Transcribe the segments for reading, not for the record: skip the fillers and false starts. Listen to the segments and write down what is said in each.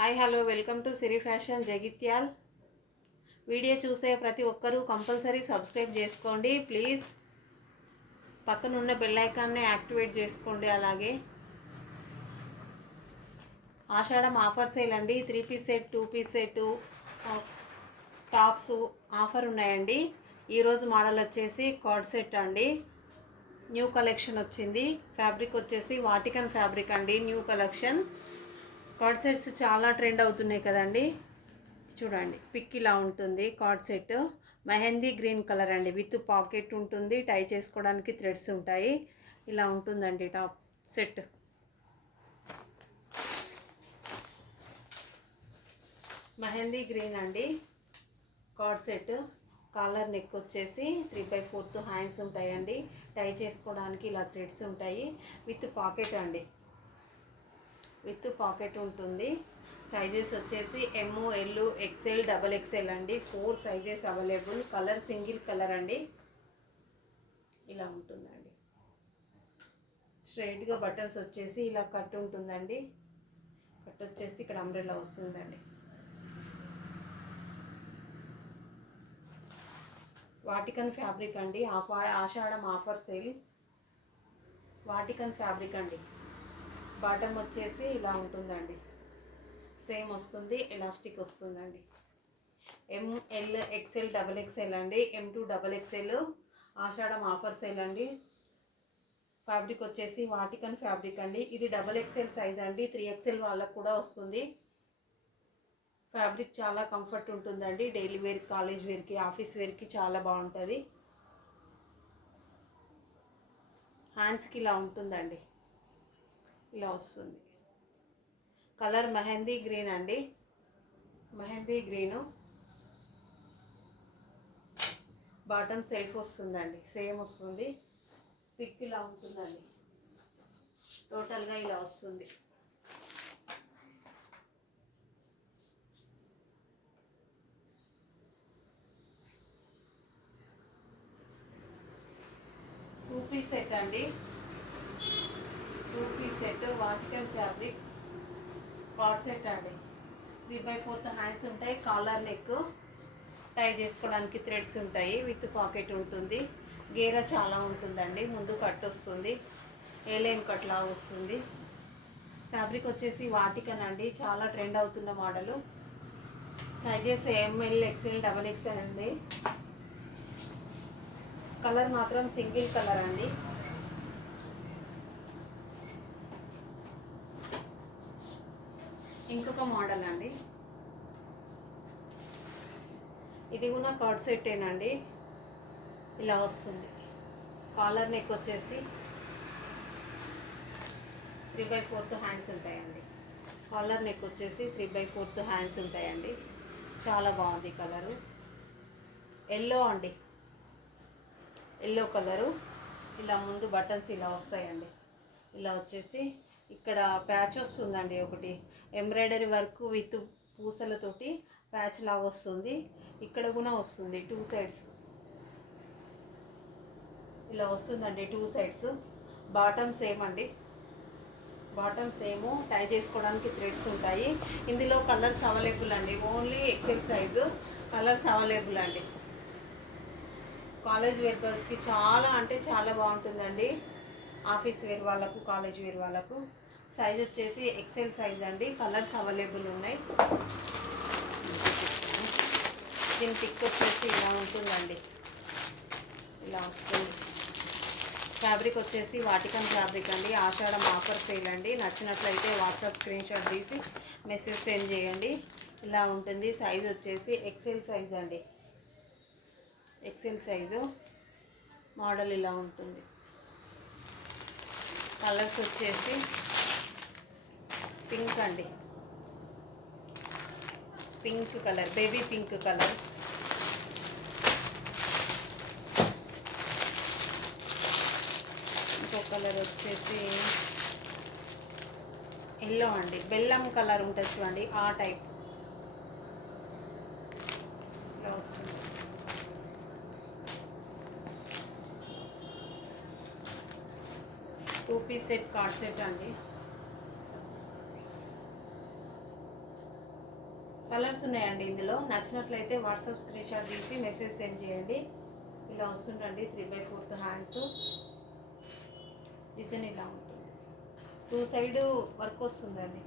Hi hello welcome to Siri fashion Jagtial. Video చూసే ప్రతి ఒక్కరూ కంపల్సరీ సబ్స్క్రైబ్ చేసుకోండి ప్లీజ్. పక్కన ఉన్న బెల్ ఐకాన్ని యాక్టివేట్ చేసుకోండి. అలాగే ఆషాఢం ఆఫర్ సేల్ అండి. 3 piece set, 2 piece set, tops offer ఉన్నాయండి. ఈరోజు మోడల్ వచ్చేసి కార్డ్ సెట్ అండి. న్యూ కలెక్షన్ వచ్చింది. ఫ్యాబ్రిక్ వచ్చేసి వాటికన్ ఫ్యాబ్రిక్ అండి. New collection. కార్డ్ సెట్స్ చాలా ట్రెండ్ అవుతున్నాయి కదండి. చూడండి పిక్ ఇలా ఉంటుంది. Coord set mehndi green colour అండి. విత్ పాకెట్ ఉంటుంది. టై చేసుకోవడానికి థ్రెడ్స్ ఉంటాయి. ఇలా ఉంటుందండి టాప్ సెట్. మెహందీ గ్రీన్ అండి. Coord set. కాలర్ నెక్ వచ్చేసి 3/4 హ్యాండ్స్ ఉంటాయండి. టై చేసుకోవడానికి ఇలా థ్రెడ్స్ ఉంటాయి. విత్ పాకెట్ అండి. విత్ పాకెట్ ఉంటుంది. సైజెస్ వచ్చేసి ఎమ్, ఎల్, ఎక్స్ఎల్, XXL అండి. 4 sizes available. Colour single colour అండి. ఇలా ఉంటుందండి. స్ట్రైట్గా బటన్స్ వచ్చేసి ఇలా కట్ ఉంటుందండి. కట్ వచ్చేసి ఇక్కడ అంబ్రెల్లా వస్తుందండి. వాటికన్ ఫ్యాబ్రిక్ అండి. ఆషాఢం ఆఫర్ సేల్. వాటికన్ ఫ్యాబ్రిక్ అండి. బాటమ్ వచ్చేసి ఇలా ఉంటుందండి. సేమ్ వస్తుంది. ఎలాస్టిక్ వస్తుందండి. ఎమ్, ఎల్, ఎక్స్ఎల్, XXL అండి. M2 XXL. ఆషాఢం ఆఫర్ సేల్ అండి. ఫ్యాబ్రిక్ వచ్చేసి వాటికన్ ఫ్యాబ్రిక్ అండి. ఇది XXL సైజ్ అండి. 3XL వాళ్ళకు కూడా వస్తుంది. ఫ్యాబ్రిక్ చాలా కంఫర్ట్ ఉంటుందండి. డైలీ వేర్, కాలేజ్ వేర్కి, ఆఫీస్ వేర్కి చాలా బాగుంటుంది. హ్యాండ్స్కి ఇలా ఉంటుందండి. ఇలా వస్తుంది. కలర్ మెహందీ గ్రీన్ అండి. మెహందీ గ్రీను. బాటమ్ సెల్ఫ్ వస్తుందండి. సేమ్ వస్తుంది. పిక్ ఇలా ఉంటుందండి. టోటల్గా ఇలా వస్తుంది. టూ పీస్ సెట్ అండి. 2 piece set Vatican fabric coord set అండి. 3/4 హ్యాండ్స్ ఉంటాయి. Collar neck. టై చేసుకోవడానికి థ్రెడ్స్ ఉంటాయి. విత్ పాకెట్ ఉంటుంది. గేర చాలా ఉంటుందండి. ముందు కట్ వస్తుంది. ఏలైన్ కట్ లాగా వస్తుంది. ఫ్యాబ్రిక్ వచ్చేసి వాటికన్ అండి. చాలా ట్రెండ్ అవుతున్న model. Sizes ML, XL, XXL అండి. కలర్ మాత్రం సింగిల్ కలర్ అండి. ఇంకొక మోడల్ అండి. ఇది కూడా కార్డ్ సెట్టేనండి. ఇలా వస్తుంది. కాలర్ నెక్ వచ్చేసి 3/4 హ్యాండ్స్ ఉంటాయండి. కాలర్ నెక్ వచ్చేసి 3/4 హ్యాండ్స్ ఉంటాయండి. చాలా బాగుంది కలరు. ఎల్లో అండి. Yellow colour. ఇలా ముందు బటన్స్ ఇలా వస్తాయండి. ఇలా వచ్చేసి ఇక్కడ ప్యాచ్ వస్తుందండి. ఒకటి ఎంబ్రాయిడరీ వర్క్ విత్ పూసలతోటి ప్యాచ్ లాగా వస్తుంది. ఇక్కడ కూడా వస్తుంది 2 సైడ్స్. ఇలా వస్తుందండి 2 సైడ్స్. బాటమ్ సేమ్ అండి. Bottom same. టై చేసుకోవడానికి థ్రెడ్స్ ఉంటాయి. ఇందులో కలర్స్ అవైలబుల్ అండి. Only XL size colours available అండి. కాలేజ్ వేర్ గర్ల్స్కి చాలా అంటే చాలా బాగుంటుందండి. ఆఫీస్ వేర్ వాళ్ళకు, కాలేజ్ వేర్ వాళ్ళకు. సైజ్ వచ్చేసి XL సైజ్ అండి. కలర్స్ అవైలబుల్ ఉన్నాయి. దీని పిక్ వచ్చేసి ఇలా ఉంటుందండి. ఇలా వస్తుంది. ఫ్యాబ్రిక్ వచ్చేసి వాటికన్ ఫ్యాబ్రిక్ అండి. ఆషాఢం ఆఫర్ సేల్ అండి. నచ్చినట్లయితే వాట్సాప్ స్క్రీన్షాట్ తీసి మెసేజ్ సెండ్ చేయండి. ఇలా ఉంటుంది. సైజ్ వచ్చేసి XL సైజ్ అండి. XL size. మోడల్ ఇలా ఉంటుంది. కలర్స్ వచ్చేసి పింక్ అండి. Pink colour, baby pink colour. ఇంకో కలర్ వచ్చేసి ఎల్లో అండి. బెల్లం కలర్ ఉంటుంది చూడండి, ఆ టైప్. ఇలా వస్తుంది. 2 పీస్ సెట్ కార్డ్ సెట్ అండి. కలర్స్ ఉన్నాయండి ఇందులో. నచ్చినట్లయితే వాట్సాప్ స్క్రీన్ షాట్ తీసి మెసేజ్ సెండ్ చేయండి. ఇలా వస్తుందండి 3/4 హ్యాండ్స్. డిజైన్ ఇలా ఉంటుంది. 2 సైడ్ వర్క్ వస్తుందండి.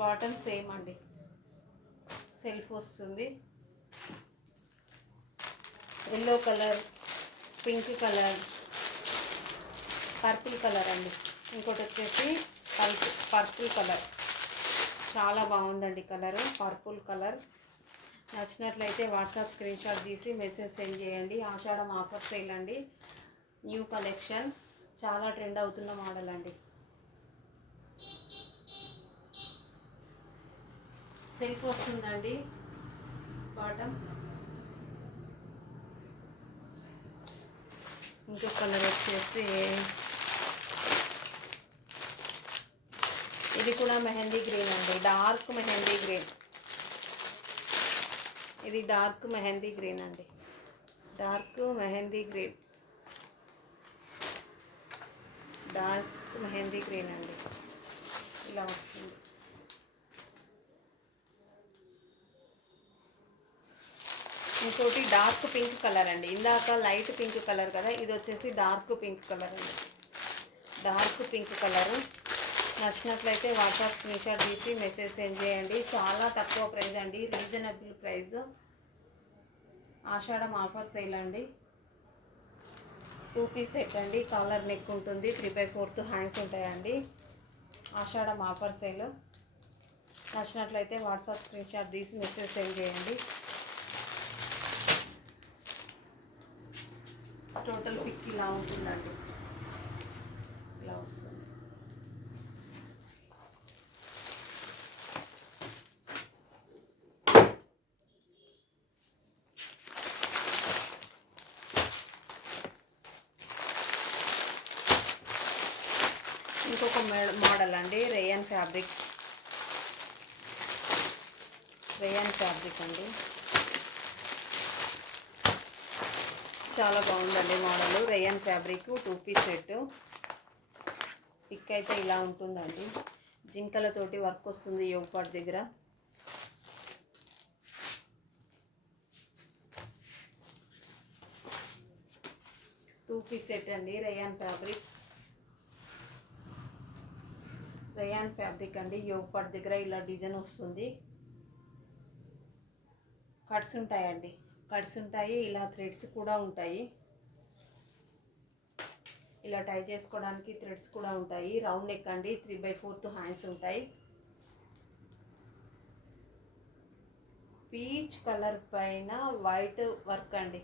బాటమ్ సేమ్ అండి, సెల్ఫ్ వస్తుంది. Yellow colour, pink colour, purple colour అండి. ఇంకోటి వచ్చేసి పర్పుల్ కలర్. చాలా బాగుందండి కలరు, పర్పుల్ కలర్. నచ్చినట్లయితే వాట్సాప్ స్క్రీన్ షాట్ తీసి మెసేజ్ సెండ్ చేయండి. ఆషాఢం ఆఫర్ సేల్ అండి. న్యూ కలెక్షన్, చాలా ట్రెండ్ అవుతున్న మోడల్ అండి. సిల్క్ వస్తుందండి బాటమ్. ఇంకో కలర్ వచ్చేసి ఇది కూడా మెహందీ గ్రీన్ అండి, డార్క్ మెహందీ గ్రీన్. ఇది డార్క్ మెహందీ గ్రీన్ అండి, dark mehndi green, dark mehndi green అండి. ఇలా వస్తుంది. ఇంకోటి డార్క్ పింక్ కలర్ అండి. ఇందాక లైట్ పింక్ కలర్ కదా, ఇది వచ్చేసి డార్క్ పింక్ కలర్ అండి, డార్క్ పింక్ కలరు. నచ్చినట్లయితే వాట్సాప్ స్క్రీన్ షాట్ తీసి మెసేజ్ సెండ్ చేయండి. చాలా తక్కువ ప్రైస్ అండి, రీజనబుల్ ప్రైస్. ఆషాఢం ఆఫర్ సేల్ అండి. 2 పీస్ సెట్ అండి, కాలర్ నెక్ ఉంటుంది, 3/4 హ్యాండ్స్ ఉంటాయండి. ఆషాఢం ఆఫర్ సేల్. నచ్చినట్లయితే వాట్సాప్ స్క్రీన్ షాట్ తీసి మెసేజ్ సెండ్ చేయండి. టోటల్ పిక్ ఇలా ఉంటుందండి, ఇలా వస్తుంది. ఇంకొక మోడల్ అండి, రేయన్ ఫ్యాబ్రిక్. రేయన్ ఫ్యాబ్రిక్ అండి, చాలా బాగుందండి model. Rayon fabric 2 piece set. Pic అయితే ఇలా ఉంటుందండి. జింకలతోటి వర్క్ వస్తుంది యోగపాట్ దగ్గర. టూ పీస్ సెట్ అండి, రేయాన్ ఫ్యాబ్రిక్. రేయాన్ ఫ్యాబ్రిక్ అండి, యోగపాట్ దగ్గర ఇలా డిజైన్ వస్తుంది. కట్స్ ఉంటాయండి, కట్స్ ఉంటాయి. ఇలా థ్రెడ్స్ కూడా ఉంటాయి. ఇలా టై చేసుకోవడానికి థ్రెడ్స్ కూడా ఉంటాయి. రౌండ్ నెక్ అండి, 3/4 హ్యాండ్స్ ఉంటాయి. పీచ్ కలర్ పైన వైట్ వర్క్ అండి,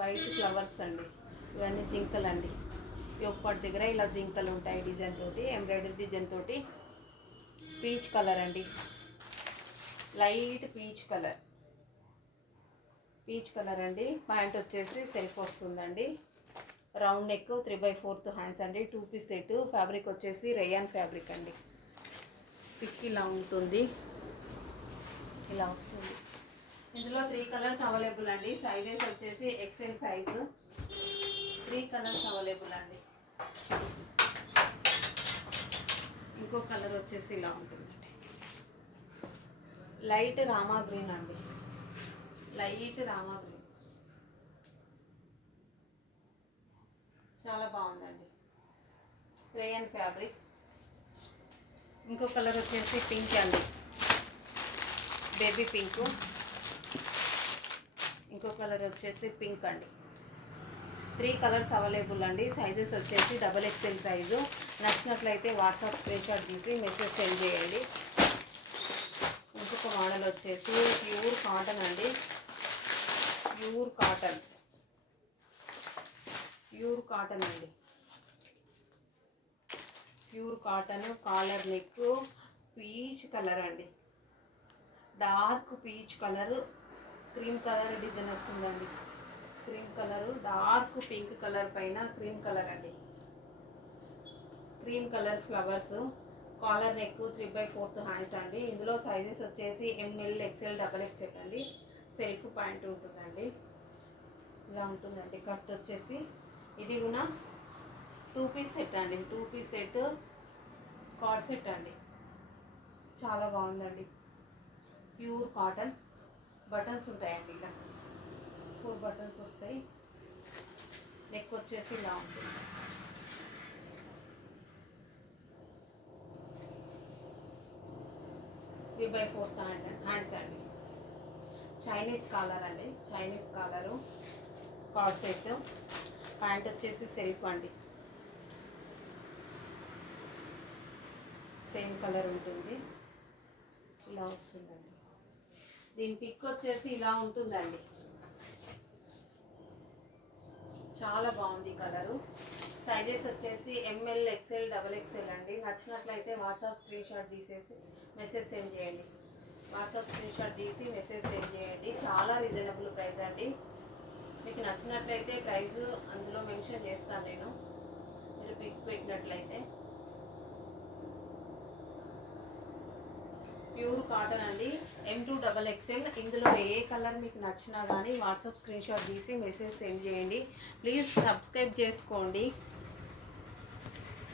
వైట్ ఫ్లవర్స్ అండి. ఇవన్నీ జింకలు అండి. యోగపాట్ దగ్గర ఇలా జింకలు ఉంటాయి డిజైన్ తోటి, ఎంబ్రాయిడరీ డిజైన్ తోటి. పీచ్ కలర్ అండి, light peach colour. Peach colour అండి. ప్యాంట్ వచ్చేసి సెల్ఫ్ వస్తుందండి. రౌండ్ నెక్, 3/4 హ్యాండ్స్ అండి. 2 పీస్ సెట్. ఫ్యాబ్రిక్ వచ్చేసి రేయాన్ ఫ్యాబ్రిక్ అండి. పిక్ ఇలా ఉంటుంది, ఇలా వస్తుంది. ఇందులో 3 కలర్స్ అవైలబుల్ అండి. సైజెస్ వచ్చేసి ఎక్సెల్ సైజు. 3 కలర్స్ అవైలబుల్ అండి. ఇంకో కలర్ వచ్చేసి ఇలా ఉంటుందండి, లైట్ రామా గ్రీన్ అండి, లైట్ రామా గ్రీన్. చాలా బాగుందండి, రేయన్ ఫ్యాబ్రిక్. ఇంకో కలర్ వచ్చేసి పింక్ అండి, బేబీ పింక్. ఇంకో కలర్ వచ్చేసి పింక్ అండి. 3 కలర్స్ అవైలబుల్ అండి. సైజెస్ వచ్చేసి XXL సైజు. నచ్చినట్లయితే వాట్సాప్ స్క్రీన్ షాట్ తీసి మెసేజ్ సెండ్ చేయండి. ఇంకొక మోడల్ వచ్చేసి ప్యూర్ కాటన్ అండి, ప్యూర్ కాటన్, ప్యూర్ కాటన్ అండి. Pure cotton, collar neck, peach colour అండి, dark peach colour, cream colour design వస్తుందండి. Cream colour, dark pink colour పైన క్రీమ్ కలర్ అండి, cream colour flowers. Collar neck, 3/4 hands అండి. ఇందులో sizes వచ్చేసి ML, XL, XXL అండి. Self pant ఉంటుందండి, ఇలా ఉంటుందండి. కట్ వచ్చేసి ఇది కూడా 2 పీస్ సెట్ అండి, 2 పీస్ సెట్, కార్డ్ సెట్ అండి. చాలా బాగుందండి. ప్యూర్ కాటన్, బటన్స్ ఉంటాయండి. ఇలా 4 బటన్స్ వస్తాయి. నెక్ వచ్చేసి ఇలా ఉంటుంది. వి బై 4 హ్యాండ్స్ అండి. చైనీస్ కాలర్ అండి, Chinese collar, card set. Pant వచ్చేసి సెల్ఫ్ అండి, సేమ్ కలర్ ఉంటుంది. ఇలా వస్తుందండి. దీని పిక్ వచ్చేసి ఇలా ఉంటుందండి. చాలా బాగుంది కలరు. సైజెస్ వచ్చేసి ఎంఎల్, ఎక్స్ఎల్, XXL అండి. నచ్చినట్లయితే వాట్సాప్ స్క్రీన్ షాట్ తీసేసి మెసేజ్ సెండ్ చేయండి. వాట్సాప్ స్క్రీన్ షాట్ తీసి మెసేజ్ సెండ్ చేయండి. చాలా రీజనబుల్ ప్రైస్ అండి. మీకు నచ్చినట్లయితే ప్రైస్ అందులో మెన్షన్ చేస్తాను నేను, మీరు పిక్ పెట్టినట్లయితే. ప్యూర్ కాటన్ అండి, M2XXL. ఇందులో ఏ కలర్ మీకు నచ్చినా కానీ వాట్సాప్ స్క్రీన్ షాట్ తీసి మెసేజ్ సెండ్ చేయండి. ప్లీజ్ సబ్స్క్రైబ్ చేసుకోండి.